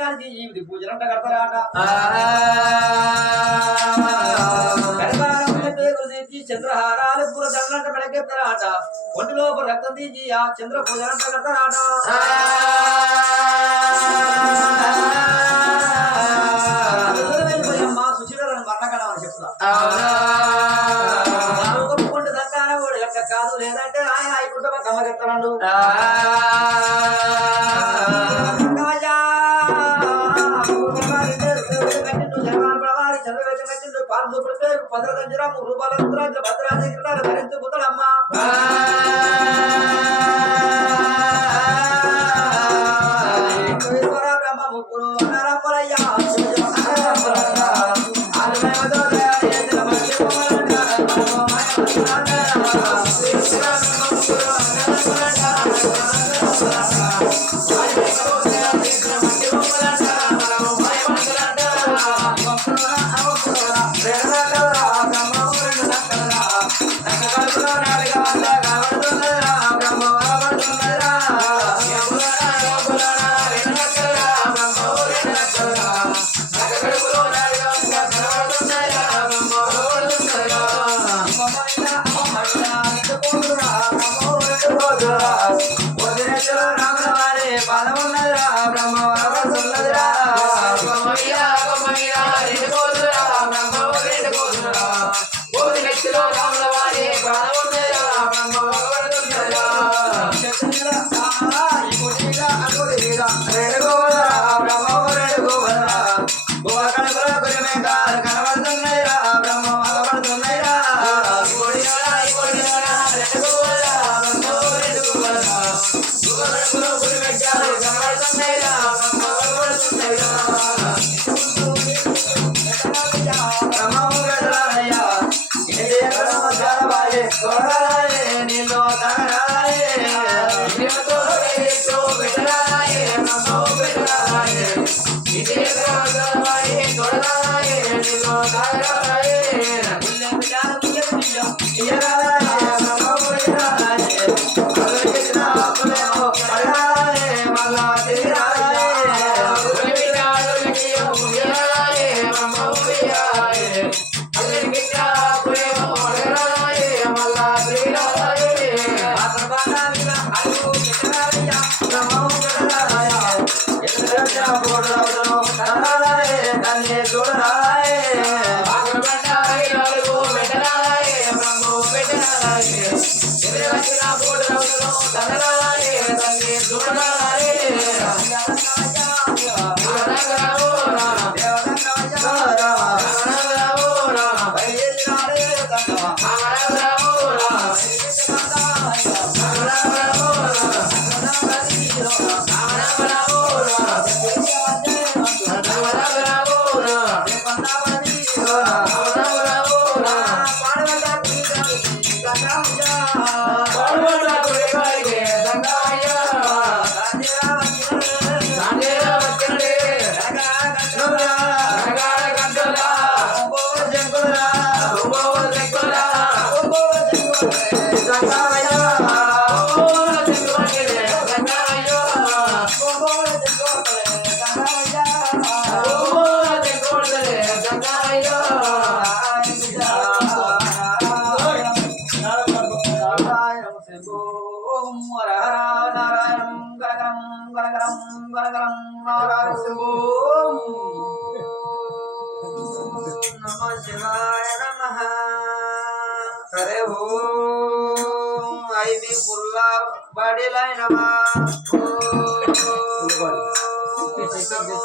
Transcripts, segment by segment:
లింగానికి ఈ పూజలంట కడతారాట చంద్రహారాలు పూల దండలంట మెడకెత్తారాట ఒంటి లోపల రక్తం తీసి ఆ చంద్ర పూజలంట కడతారాట మా సుశీలను మరణకడమని చెప్తా ఒప్పుకుంటే సంతానం కూడా లెక్క కాదు లేదంటే ఆయన ఈ కుటుంబ గమకెత్తాడు భద్రదంజరా 3 రూపాయల రుద్రాజు భద్రాజ భరించు పుతడమ్మ బ్రహ్మ ముగ్గురు అన్నరమ్మలయ్య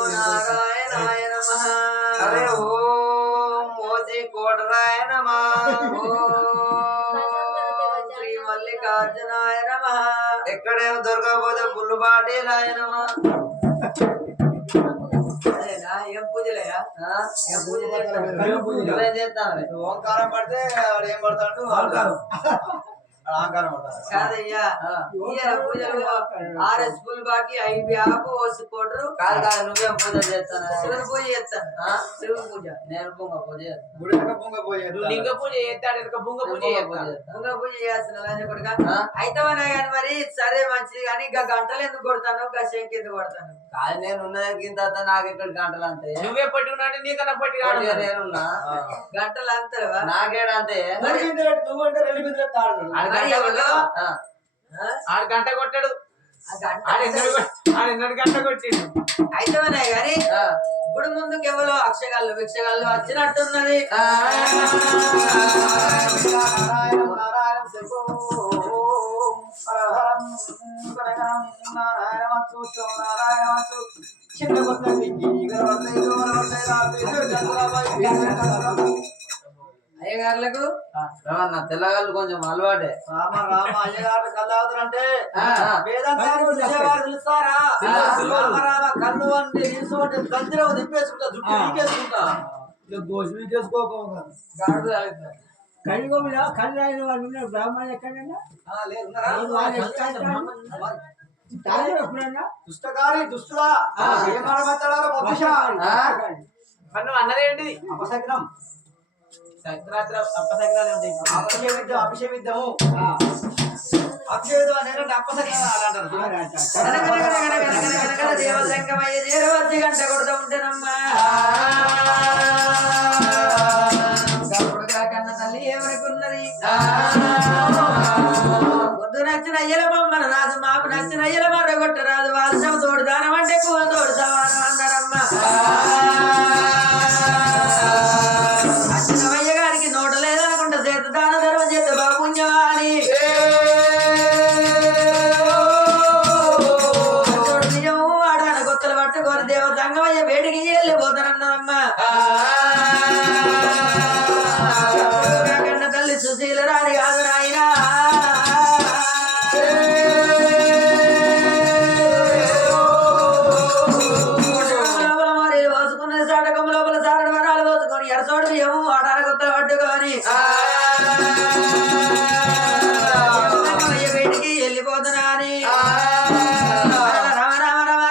नारायणाय नमः हरे ओम मोदी कोटराय नमः श्री मल्लिकार्जुनाय नमः इकडे दुर्गापोते पुल्लुबाटीलाय नमः ఏం పూజలేయా ఏం పూజ చేస్తాను ఓంకారం పడితే ఏం పడతాడు ఓంకారం కాదయ్యా ఇయ్యాల పూజలు 6 స్కూల్ బాకి 5 ఆకు కోసకోటరు కాదు కాదు నువ్వేం పూజ చేస్తాను శివుని పూజ చేస్తాను శివుని పూజ నేను బొంగ పూజ లింగ పూజ చేస్తాడు బొంగ పూజ బొంగ పూజ చేస్తున్నా కొడుక అయితేవనే కానీ మరి సరే మంచిది కానీ ఇంకా గంటలు ఎందుకు కొడతాను ఇంకా శంకి ఎందుకు కొడతాను కాదు నేను ఉన్నదానికి తర్వాత నాకు ఇక్కడ గంటలు అంతే నువ్వే పట్టి ఉన్నాడు నీకన్నా పట్టి నేనున్నా గంటలు అంతవా నాకేడంతే నువ్వంటే 2 బిందులు ఆడు గంట కొట్టాడు ఆడు గంట కొట్టిండు అయితేవనే కానీ గుడి ముందుకు ఎవరో అక్షగాళ్ళు భిక్షగాళ్ళు వచ్చినట్టున్నది అయ్యగారులకు తెల్లగాళ్ళు కొంచెం అలవాటే రామ రామ అయ్యగారు కళ్ళవుతారంటే తెలుస్తారా రామ రామ కళ్ళు అంటే తీసుకుంటే గంజిలో తిప్పేసుకుంటా జుట్టు పీకేసుకుంటా కలిగొమిన కళ్ళు అయిన వాళ్ళు ఉన్నారు బ్రాహ్మణులు ఎక్కడైనా దుష్టకారి దుష్టుడా అన్నదేంటిది అపశగ్నం సంక్రాంతి అప్పసగ్నాలు ఉంటాయి అభిషేవిద్దాము అభిషేవిద్దాం అనేది అప్పశగ్నం అంటారు దేవసంగమయ్య చేరవచ్చి గంట కొడుతూ ఉంటానమ్మా కన్న తల్లి ఏమనుకున్నది వద్దు నచ్చిన అయ్యల బొమ్మను రాదు మాకు నచ్చిన అయ్యల మాట కొట్టరాదు వాల్సం తోడు దానం అంటే కూల తోడు సమానం అన్నారమ్మా అచ్చిన గారికి నోట లేదనుకుంటా చేత దాన ధర్మం చేత బాగుంజవాని ఆడాన కొత్తలు పట్టుకొని దేవ సంగమయ్య వేడికి వెళ్ళిపోతానన్నదమ్మా సుశీల రాణి కాదు నాయన మరి పోసుకున్నది సాటకం లోపల సారడు వరాలు పోసుకొని ఎరసోడు బియ్యము ఆడాల కొత్తలు పట్టుకొని వేడికి వెళ్ళిపోతున్నాని రామ రామ రామ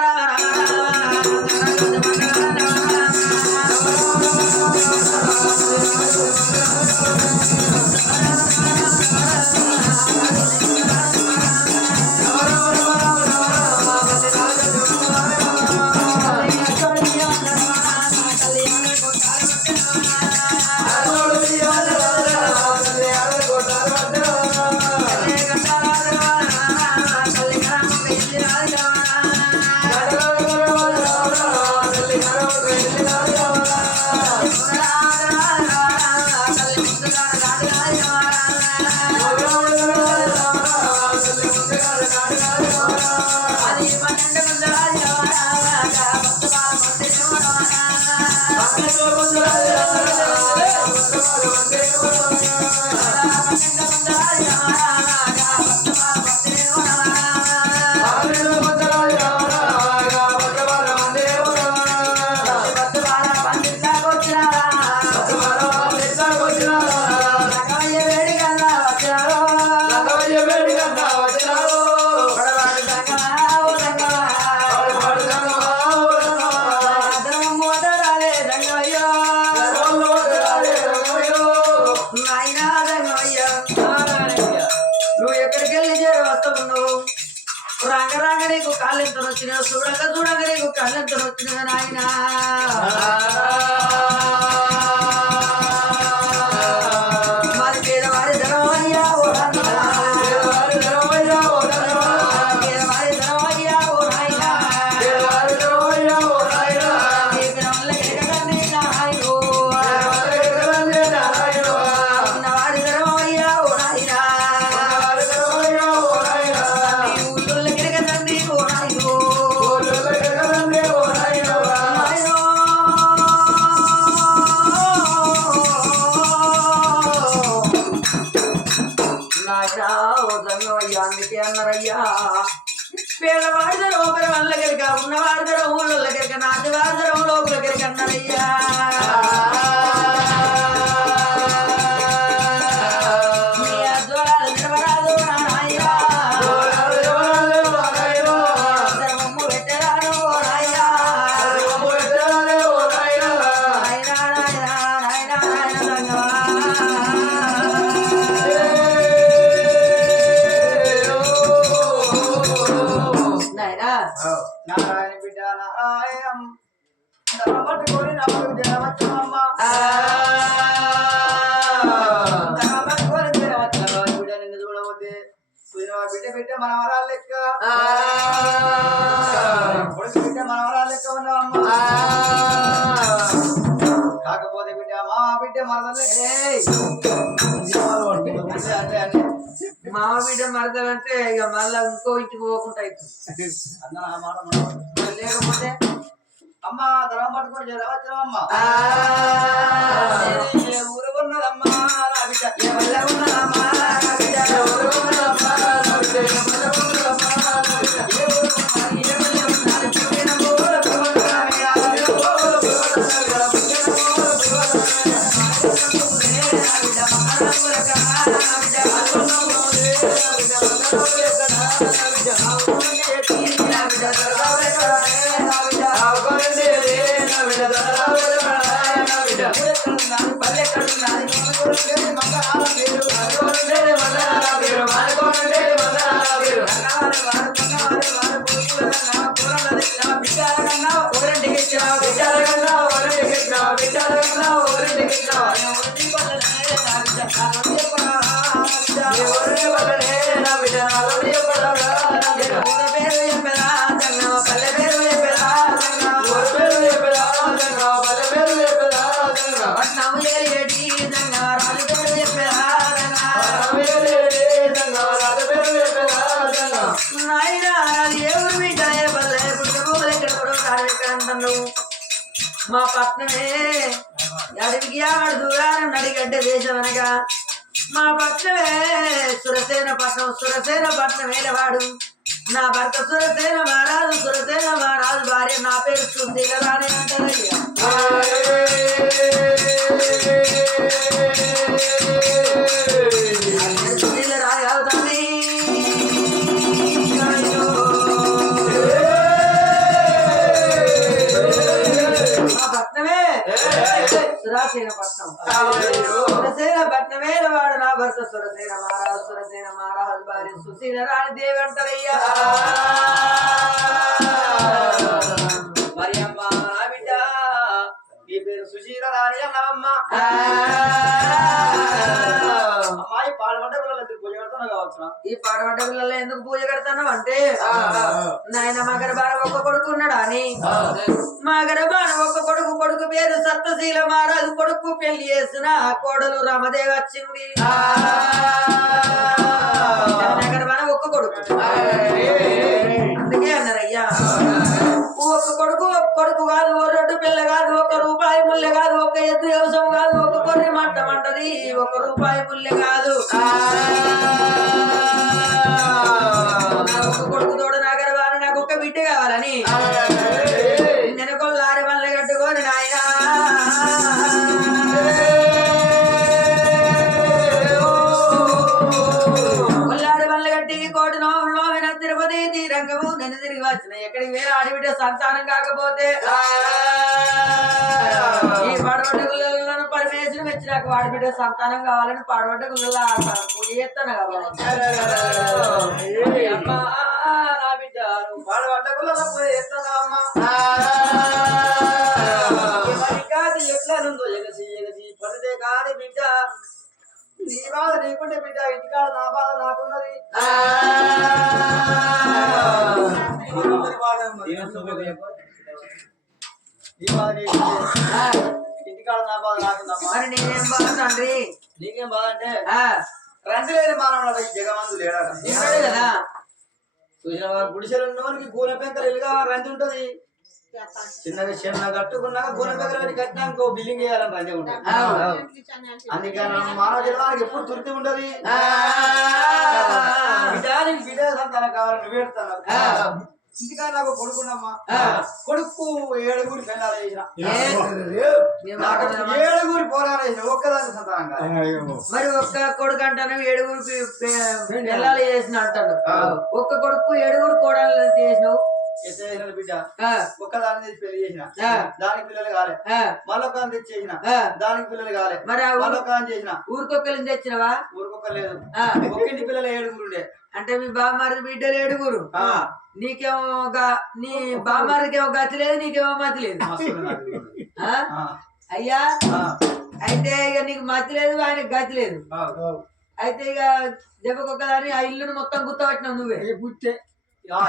చూడగా చూడగా నీకు కళ్ళంతో వచ్చిన నాయన మరి పేదవారి ధనమయ్యా ఓ పేదవారి ధనమయ్యా ఓ నాయన ఉన్నవారి ధనమయ్యా ఓ నాయన తండ్రి ఓ నాయన పట్టుకొని నా బిడ్డ వచ్చామమ్మ పట్టుకొని బిడ్డ నిన్ను చూడబోతే బిడ్డ బిడ్డ మనవరాలు లెక్క కొడుకు బిడ్డ మనవరాలు లెక్క ఉన్నావమ్మ కాకపోతే బిడ్డ మా బిడ్డ మరదలే మామ బిడ్డ మరదలంటే ఇక మళ్ళా ఇంకో ఇంటికి పోకుండా అవుతుంది అన్న ఆ మాట లేకపోతే అమ్మ ధరం పట్టుకొని వచ్చామమ్మ ఊరు ఉన్నదమ్మా నా బిడ్డ ఎవరు ఉన్నారమ్మా నా బిడ్డ? ఎవరు ఉన్నారమ్మా నా బిడ్డ? ఎవరు ఉన్నారమ్మా నా బిడ్డ? ఎవరు ఉన్నారు? ఎవరు ఉన్నారు? పుట్టిన ఊరు పువ్వులమే, ఆవిడ ఊరు పువ్వులమే, పుట్టిన ఊరు పువ్వులమే. నా బిడ్డ మహానవులకా, నా బిడ్డ మహానవులే, నా బిడ్డ మహానవులకా, నా బిడ్డ మహానవులేటి, నా బిడ్డ దొరగావులకా, నా బిడ్డ ఆవుకోలేదే, నా బిడ్డ దొరగావులకా, నా బిడ్డ ఊరెక్కడున్నాను, పల్లెక్కడున్నాను, మనకోలేదే మంగళారం పేరు, మనకోలేదే మంగళారం పేరు, మనకోలేదే మంగళారం పేరు. అన్నవారు వారు కొన్నవారు వారు పూజలన్నా పూలన్నది నా బిడ్డలకన్నా ఊరంటికి ఇచ్చినావు, బిడ్డలకన్నా ఊరంటికి ఇచ్చినావు, బిడ్డలకన్నా ఊరంటికి ఇచ్చినావు. ఊరి వల్లనే నా బిడ్డ నాలోనే పడరా, నా బిడ్డ ఊరి వల్లనే నా బిడ్డ నాలోనే పడరా, నా బిడ్డ ఊరి పేరు చెప్పరా జంగ, పల్లె పేరు చెప్పరా జంగ, ఊరి పేరు చెప్పరా జంగ, పల్లె పేరు చెప్పరా జంగ, పట్నం ఏటి జంగ, రాజు పేరు చెప్పరా జంగ, పట్నం ఏటి జంగ, రాజు పేరు చెప్పరా జంగ. నాయనా నాది ఏ ఊరు బిడ్డ ఏ పల్లె పుట్టబోలు ఎక్కడ పడవు ఎక్కడ అంటాను. మా పట్నమే అడవికి ఆడు దూరాన్ని నడిగడ్డ దేశం అనగా మా పట్నమే సురసేన పట్నం, సురసేన పట్నం వేలవాడు. నా భర్త సురసేన మహారాజు, సురసేన మహారాజు భార్య నా పేరు సుశీల రాణి అంటారయ్యా. సుశీల రాణి అవుతాని మా పట్నమే సురాసేన పట్నం, సురసేన పట్నమే వాడు నా భర్త సురసేన మహారాజు, సురసేన మహారాజు భార్య సుశీల రాణి దేవి అంటారయ్యా. మరి అమ్మ నా బిడ్డ నీ పేరు సుశీల రాణి అన్నవమ్మ అమ్మాయి పాడమంటే పిల్లలు పూజ కడుతున్నా కావచ్చు. ఈ పాడబడ్డ పిల్లల్లో ఎందుకు పూజ కడతాను అంటే నాయన మా గర్భాన ఒక్క కొడుకు ఉన్నాడా అని, మా గర్భాన ఒక్క కొడుకు, కొడుకు పేరు సప్తశీల మహారాజు, కొడుకు పెళ్లి చేసిన కోడలు రమదేవి వచ్చింది. నా గర్భాన ఒక్క కొడుకు, అందుకే అన్నారయ్యా ఒక్క కొడుకు, ఒక్క కొడుకు కాదు, ఓ రొడ్డు పిల్ల కాదు, ఒక రూపాయి ముల్లె కాదు, ఒక ఎద్దు వ్యవసాయం కాదు, ఒక కొన్ని మట్టం అంటది, ఒక రూపాయి ముల్లె కాదు. ఒక కొడుకు తోడు నా గర్భాన నాకు ఒక బిడ్డ కావాలని నేను కొల్లారి వల్ల కట్టుకొని నాయన కొల్లారి వల్ల కట్టి కోటి నోములో తిరుపతి తీరంగము నేను తిరిగి వచ్చిన. ఎక్కడికి వేరే ఆడిబిడ్డ సంతానం కాకపోతే ఈ పాడబడ్డ గుళ్ళలను పరమేశ్వరం వచ్చి నాకు ఆడిబిడ్డ సంతానం కావాలని పాడబడ్డ గుళ్ళ పూజ చేస్తాను అమ్మా నా బిడ్డ నువ్వు పాడబడ్డ గుళ్ళలో పూజ చేస్తున్నావమ్మా. కాదు ఎట్లా నుందో ఎగసి ఎగసి పడితే కాని బిడ్డ నీ బాధ నీకుంటే బిడ్డ ఇంటికాడ నా బాధ నాకున్నది. ఇంటికాడ నా బాధ నాకుందమ్మా. మరి నేనేం బాధ తండ్రి? నీకేం బాధ అంటే రంది లేని మానవుడు జగమందు లేడాట కదా. చూసిన వారు గుడిసెలు ఉన్నవారికి గూనె పెంకలు ఎలుగా రంది ఉంటది. చిన్నగా చిన్న కట్టుకున్నాక గూనె పెంకలు పెట్టి కట్టినా ఇంకో బిల్డింగ్ వేయాలని రంది ఉంటుంది. అందుకని మానవ జన్మానికి ఎప్పుడు తృప్తి ఉంటది. బిడ్డానికి బిడ్డ సంతానం కావాలని వేడుతాను. ఇంటికా నాకు కొడుకున్నమ్మా, కొడుకు 7 పెళ్ళాలు చేసిన, 7 పోరాలు చేసిన, ఒక్కదాని సంతానం కాదు. మరి ఒక్క కొడుకు అంటాను 7 పిల్లలు చేసిన అంటాడు. ఒక్క కొడుకు 7 కోడలు చేసినావు, ఎట్లా చేసిన బిడ్డ ఆ, ఒక్కదాన్ని తెచ్చి పెళ్లి చేసిన ఆ, దానికి పిల్లలు కాలే ఆ, మళ్ళొక్కదాన్ని తెచ్చి చేసిన ఆ. దానికి పిల్లలు కాలే మరి ఆ మళ్ళొక్కదాన్ని చేసిన ఊరికొక్కరిని తెచ్చినవా? ఊరుకొక్క లేదు ఆ, ఒక్కింటి పిల్లలు 7 ఉండే అంటే మీ బామ్మారి బిడ్డలు 7. ఆ, నీకేమో నీ బామ్మారికేమో గతి లేదు, నీకేమో మతి లేదు. మస్తు ఉంది నాకు. ఆ? ఆ, అయ్యా ఆ, అయితే ఇక నీకు మతి లేదు, ఆయనకు గతి లేదు. ఆ. అయితే ఇక దెబ్బకొక్కదాని ఆ ఇల్లును మొత్తం గుర్తపట్టినావు నువ్వే.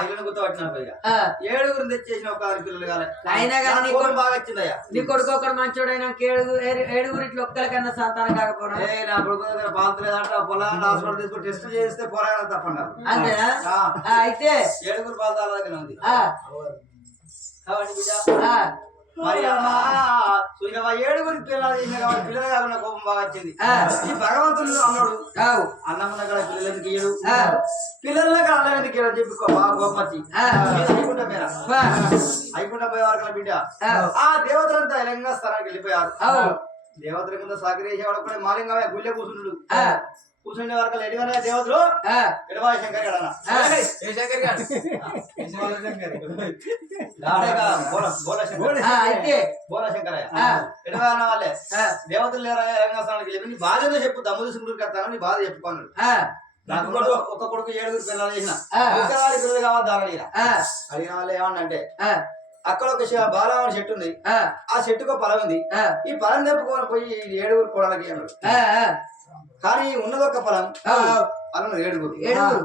ఇల్లు గుర్తుపట్టినారు ఇక ఆ, 7 తెచ్చేసిన ఒక పిల్లలు కాలే అయినా కానీ నాకు కోపం బాగా వచ్చిందయ్యా. నీ కొడుకు ఒకడు మంచోడైనా 7 ఇట్లా ఒక్కరికన్నా సంతానం కాకపోవడం నా కొడుకు దగ్గర బాగులేదంట పొలాన్ని హాస్పిటల్ తీసుకుని టెస్ట్ చేస్తే పోరాగా తప్పన్నారు. అంతేనా? ఆ, ఆ, అయితే 7 బాధాల దగ్గర ఉంది ఆ, కాబట్టి బిడ్డ ఆ, మరి సూర్యవ 7 పిల్లలు చేసిన కాబట్టి పిల్లలు కాకుండా కోపం బాగా వచ్చింది. ఆ. ఈ భగవంతుడు అన్నాడు ఆవు, అన్నం దగ్గర పిల్లలు ఎందుకు ఇయ్యడు ఆ, పిల్లల అన్నం ఎందుకు ఇయ్యడు చెప్పి బాగా కోపం వచ్చి ఆ, అయికుండా పోయినా ఆ, అయికుండా పోయేవారు బిడ్డ ఆ, ఆ దేవతలంతా తెలంగాణ స్థానానికి వెళ్ళిపోయారు. ఆవు, దేవతల కింద సాగరేసేవాడు కూడా మాలింగమే గుళ్ళే కూర్చుండు ఆ, కూర్చుండే వరకు ఎడివనే దేవతలు ఆ, ఎడవాయి శంకర్ గడన ఆ. ఆ, అయితే బోల శంకరయ్య ఆ. ఎడవా అన్న వాళ్ళే ఆ, దేవతలు రంగ స్థానానికి వెళ్ళి నీ బాధ ఏదో చెప్పు దమ్ము తీసుకుంటూ కడతాను నీ బాధ చెప్పుకున్నాడు. ఆ, నాకు ఒక కొడుకు 7 పిల్లలు చేసిన ఆ. పిల్లలు పిల్లలు కావాలి అడిగిన ఆ, అడిగిన వాళ్ళు ఏమన్నంటే ఆ, అక్కడ ఒక బాలవాడి చెట్టు ఉంది, ఆ, ఆ చెట్టుకు పొలం ఉంది, ఆ, ఈ పొలం తెప్పుకొని పోయి 7 కొడాలకి అన్నాడు. ఆ, ఆ, కానీ ఉన్నదొక్క పొలం ఆ. పొలం 7. 7.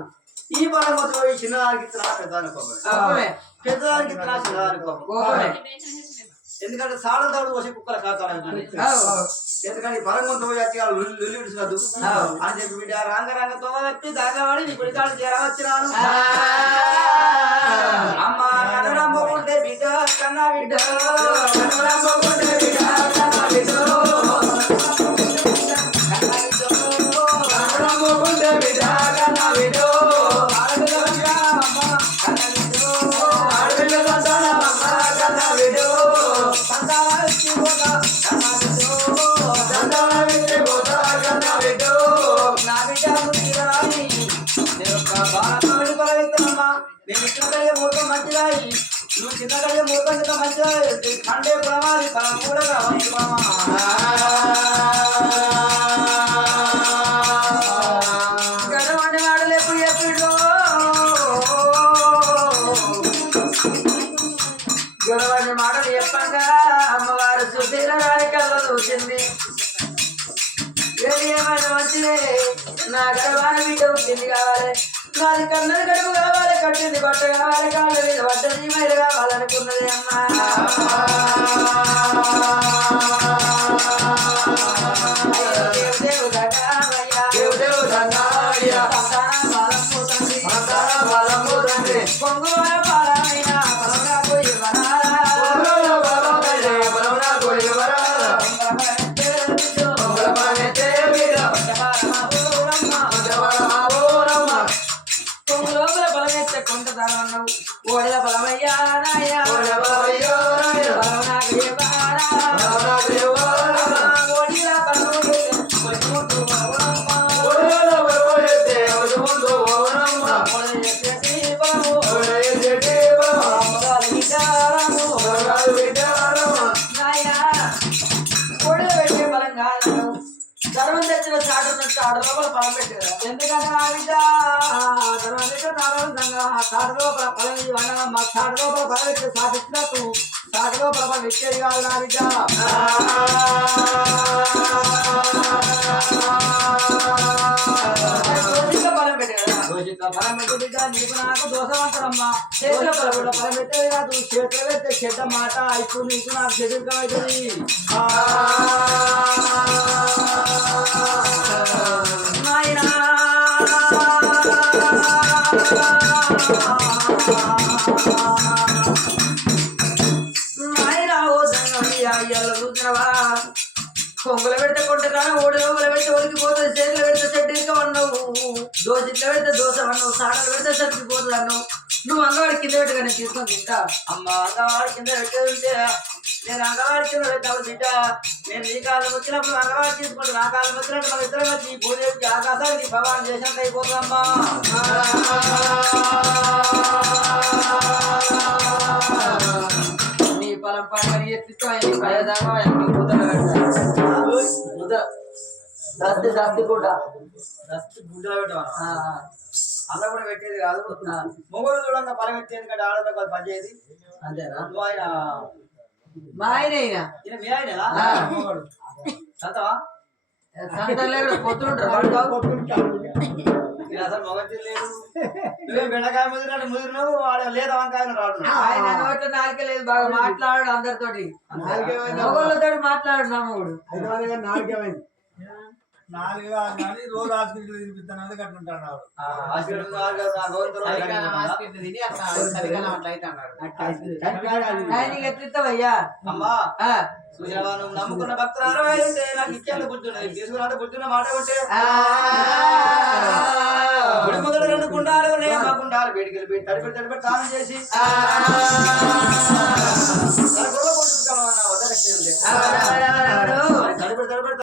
ఈ పొలం మొత్తం పోయి చిన్నదానికి ఇస్తున్నా పెద్దదానికి కోపం, కోపమే, పెద్దదానికి ఇస్తున్నా చిన్నదానికి కోపం. కోపమే. ఎందుకంటే సాడం తాడు పోసి కుక్కల కాకాలి ఆవు, ఎందుకంటే ఈ పొలం కొంత పోయి వచ్చి లొల్లి విడుచుకోద్దు అని చెప్పి బిడ్డ రంగ రంగతో వచ్చి దాగవాడి నీ పిడికాడు చేరవచ్చినాను. అమ్మ కన్నడమ్మకుంటే బిడ్డ కన్నా బిడ్డ కన్నడమ్మకుంటే బిడ్డ కన్నా బిడ్డ కన్నడమ్మకుంటే బిడ్డ కన్నా బిడ్డ ఆడపిల్ల అమ్మ కన్నా బిడ్డ ఆడపిల్ల సంతానమ్మ కన్నా బిడ్డ సంతాన వచ్చి పోతా కన్నా బిడ్డ సంతాన వచ్చి పోతా కన్నా బిడ్డ నా బిడ్డ ముద్దురాయి నేను ఒక బాణాడు పరవిత్తనమ్మా నేను ఇచ్చిన కలిగే మూతం మంచిదాయి నువ్వు చిన్న కలిగే మూతం కింద మంచిదాయి ఖండే ప్రమాది ఫలం కూడా రావాలి గడవండి వాడలు ఎప్పుడు గడవండి మాటలు చెప్పంగా అమ్మవారు సుశీల రాణి కళ్ళ చూసింది. ఏది ఏమైనా మంచిదే, నా గడవాని బిడ్డ పుట్టింది కావాలి, నాది కన్నది గడుపు కావాలి, కట్టింది బట్ట కావాలి, కాళ్ళ మీద పడ్డది మైలు కావాలనుకున్నది అమ్మా. దేవు దండామయ్యా, సంతాన బలము తండ్రి, పొంగువర పాలమైన బలం నాకు ఇవ్వనారా. లోపల బలమెత్త కొంత తరవన్నావు ఓడిల బలమయ్యా నాయ్యా బలం నాకు ఇవ్వనారా. ఓడిల బలము పెట్టే బలం కాదు, ధర్మం తెచ్చిన చాటు చాటు లోపల బలం పెట్టారు. ఎందుకంటే ఆ బిడ్డ ధర్మం తెచ్చిన చాటు లోపల బలం ఇవ్వగా మా చాటు లోపల బలం పెట్టి సాధించినట్టు చాటు లోపల బలం పెట్టేది కాదు నా బిడ్డ. బలం పెట్టాడు బలం పెట్టి బిడ్డ నీకు నాకు దోషవంతరమ్మా. చేతిలో బలం కూడా బలం పెట్టేది కాదు, చేతిలో పెడితే చెడ్డ మాట ఇప్పుడు నీకు నాకు చెడుకమవుతుంది. నాయనా నాయనా ఓ సంగమయ్య అయ్యల్ల చూసినవా, కొంగులు పెడితే కొంటరాను, ఓడిలో పెడితే ఒలికిపోతుంది, చేతిలో పెడితే చెడ్డీగా అన్నావు, దోశ పెడితే దోశ అన్నావు, సాడలు పెడితే చచ్చిపోతుంది అన్నావు. నువ్వు అంగవాడి కింద పెట్టుగా నేను తీసుకొని తింటా. అమ్మ అంగవాడి కింద పెట్టే నేను అంగవాడి కింద పెట్టావు బిడ్డ, నేను నీ కాలం వచ్చినప్పుడు అంగవాడి తీసుకుంటే నా కాలం వచ్చినట్టు మన ఇద్దరం వచ్చి భూదేవికి ఆకాశానికి భగవాన్ చేసినట్టు అయిపోతుందమ్మా. అయ్యేదాకా ఎన్ని ముద్దలు పెడతారు. ముద్ద దస్తి గుడ్డ. గుడ్డలో పెట్టమను అలా కూడా పెట్టేది కాదు మొగలు చూడంగా పని పెట్టేది ఎందుకంటే ఆడతో పని చేసేది అంతేనా? నువ్వు ఆయన మా ఆయన ఈయన మీ ఆయన చదవా సంతలే పొత్తుంటారు అసలు మొగతి లేదు నువ్వే బెండకాయ ముదిరినట్టు ముదిరినావు వాడు లేదా వంకాయను రాడు ఆయన నోట్లో నాలుకే లేదు బాగా మాట్లాడు అందరితోటి మొగోళ్ళతో మాట్లాడు నమ్ముడు రోజు హాస్పిటల్ తినిపిస్తాను కట్టుంటాడు ఆయన ఎట్లిస్తావయ్యా అమ్మా చూసినవా నువ్వు నమ్ముకున్న భక్తులు 60 ఉంటే నాకు ఇచ్చేందుకు గుర్తున్నది తీసుకున్నట్టు గుర్తున్న మాట ఉంటే గుడి ముందర 2 కుండాలు ఉన్నాయి మా కుండాలు బయటికి వెళ్ళి తడిపెట్టి స్నానం చేసి తడిపెట్టి